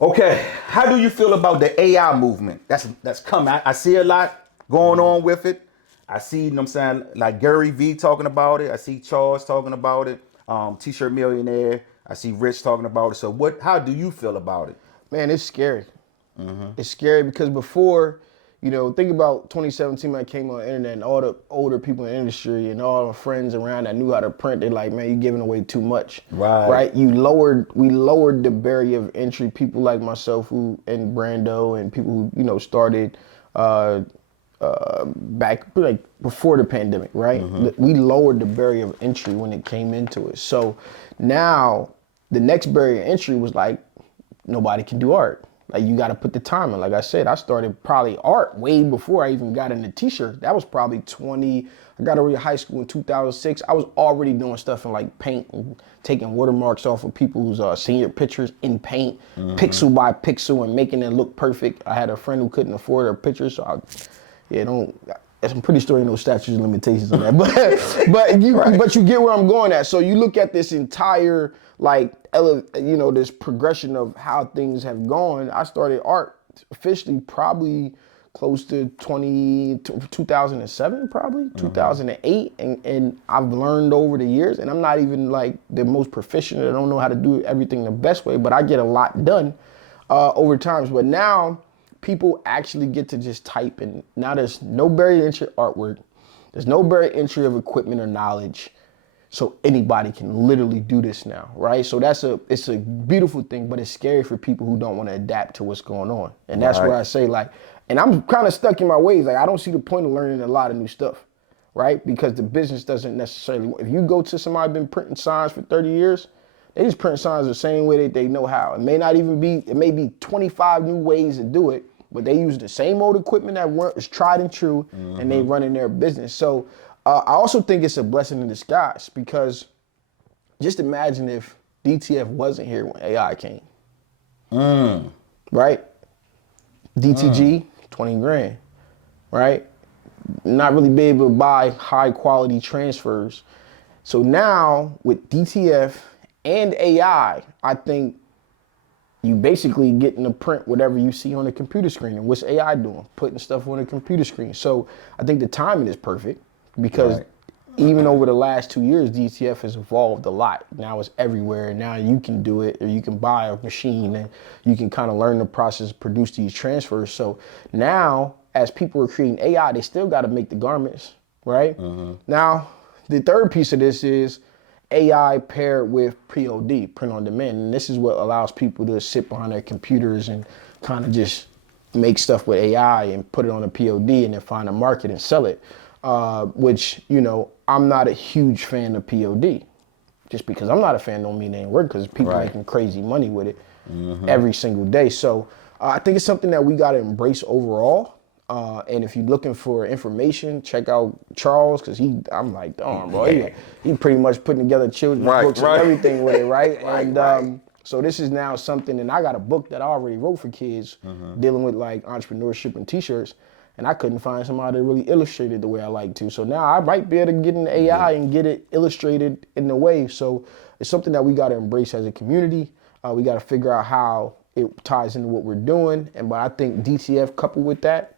Okay, how do you feel about the AI movement? That's coming. I see a lot going on with it. I see, you know what I'm saying, like Gary V talking about it. I see Charles talking about it. T-shirt millionaire. I see Rich talking about it. So how do you feel about it? Man, it's scary. It's scary because before, think about 2017 when I came on the internet and all the older people in the industry and all the friends around that knew how to print. They're like, man, you're giving away too much. Right. We lowered the barrier of entry. People like myself and Brando and people who, started back like before the pandemic, right? We lowered the barrier of entry when it came into it. So now the next barrier of entry was like, nobody can do art. Like you got to put the time in. Like I said, I started probably art way before I even got into t-shirts. That was probably I got over to high school in 2006. I was already doing stuff in like paint and taking watermarks off of people's senior pictures in paint, pixel by pixel, and making it look perfect. I had a friend who couldn't afford her pictures, so I'm pretty sure no statutes of limitations on that, but you get where I'm going at. So you look at this entire this progression of how things have gone. I started art officially probably close to 2007, probably 2008, and I've learned over the years. And I'm not even like the most proficient. I don't know how to do everything the best way, but I get a lot done over times. But now people actually get to just type in. Now there's no barrier to entry artwork. There's no barrier to entry of equipment or knowledge. So anybody can literally do this now, right? So it's a beautiful thing, but it's scary for people who don't want to adapt to what's going on. And that's where I say and I'm kind of stuck in my ways. Like I don't see the point of learning a lot of new stuff, right? Because the business doesn't necessarily, if you go to somebody been printing signs for 30 years, they just print signs the same way that they know how. It may be 25 new ways to do it, but they use the same old equipment that is tried and true, and they run in their business. So I also think it's a blessing in disguise because just imagine if DTF wasn't here when AI came. Right? DTG, 20 grand, right? Not really be able to buy high quality transfers. So now with DTF and AI, I think you basically getting to print whatever you see on the computer screen. And what's AI doing? Putting stuff on the computer screen. So I think the timing is perfect because even over the last 2 years, DTF has evolved a lot. Now it's everywhere. Now you can do it, or you can buy a machine and you can kind of learn the process, produce these transfers. So now, as people are creating AI, they still got to make the garments, right? Now, the third piece of this is AI paired with POD, print on demand. And this is what allows people to sit behind their computers and kind of just make stuff with AI and put it on a POD and then find a market and sell it. Which, I'm not a huge fan of POD. Just because I'm not a fan don't mean it ain't work, because people making crazy money with it every single day. So I think it's something that we got to embrace overall. And if you're looking for information, check out Charles, because I'm like, darn, bro, he pretty much putting together children's books and everything with it, right? So this is now something, and I got a book that I already wrote for kids dealing with like entrepreneurship and t-shirts, and I couldn't find somebody that really illustrated the way I like to. So now I might be able to get in AI and get it illustrated in the way. So it's something that we got to embrace as a community. We got to figure out how it ties into what we're doing, but I think DTF coupled with that,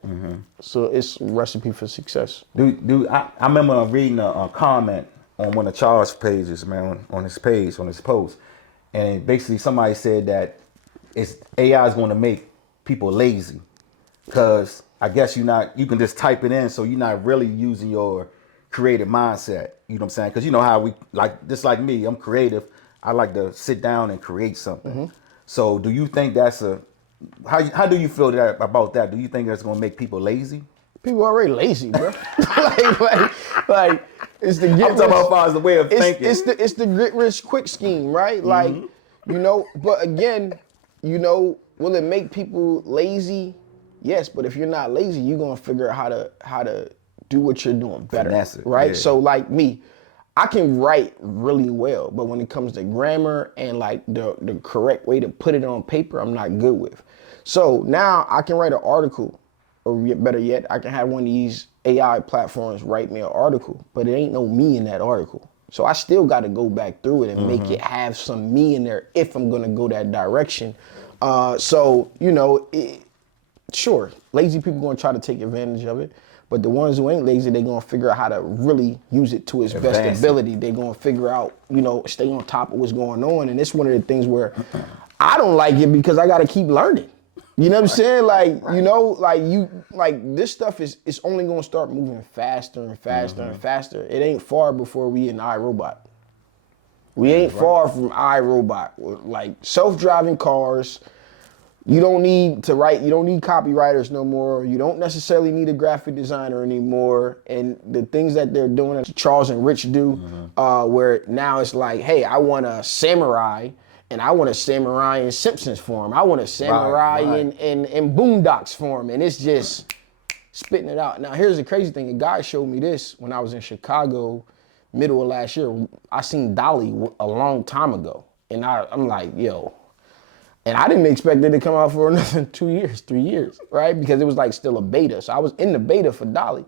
so it's a recipe for success. I remember reading a comment on one of Charles' pages, man, on his post, and basically somebody said that AI is going to make people lazy, because I guess you can just type it in, so you're not really using your creative mindset. You know what I'm saying? Because you know how just like me, I'm creative. I like to sit down and create something. So do you think how do you feel about that? Do you think that's going to make people lazy? People already lazy, bro. like it's the get I'm talking about as far as the way of thinking. It's the get rich quick scheme, right? Like, but again, will it make people lazy? Yes, but if you're not lazy, you're gonna figure out how to do what you're doing better, right? Yeah. So like me, I can write really well, but when it comes to grammar and like the correct way to put it on paper, I'm not good with. So now I can write an article, or better yet, I can have one of these AI platforms write me an article, but it ain't no me in that article. So I still got to go back through it and make it have some me in there if I'm gonna go that direction. So, sure, lazy people going to try to take advantage of it. But the ones who ain't lazy, they going to figure out how to really use it to its best ability. They going to figure out, stay on top of what's going on. And it's one of the things where I don't like it because I got to keep learning. You know what I'm saying? Like, this stuff is only going to start moving faster and faster and faster. It ain't far before we in iRobot. We ain't far from iRobot. Like, self-driving cars. You don't need copywriters no more. You don't necessarily need a graphic designer anymore. And the things that they're doing, that Charles and Rich do, where now it's like, hey, I want a samurai, and I want a samurai in Simpsons form. I want a samurai in Boondocks form. And it's just spitting it out. Now, here's the crazy thing. A guy showed me this when I was in Chicago, middle of last year. I seen DALL-E a long time ago. And I'm like, yo. And I didn't expect it to come out for another 2 years, 3 years, right? Because it was like still a beta. So I was in the beta for DALL-E.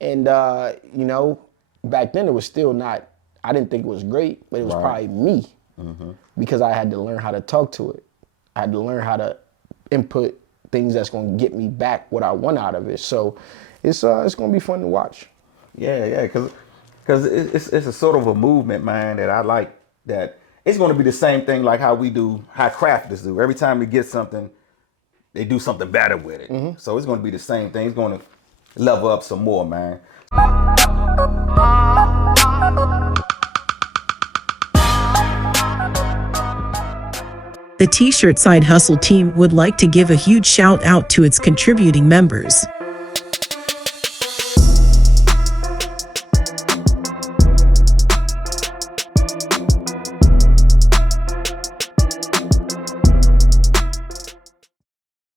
And, back then it was still not, I didn't think it was great, but it was probably me. Because I had to learn how to talk to it. I had to learn how to input things that's going to get me back what I want out of it. So it's going to be fun to watch. Yeah, because it's a sort of a movement, man, that I like, that it's going to be the same thing like how crafters do. Every time we get something, they do something better with it. So it's going to be the same thing. It's going to level up some more, man. The T-Shirt Side Hustle team would like to give a huge shout out to its contributing members.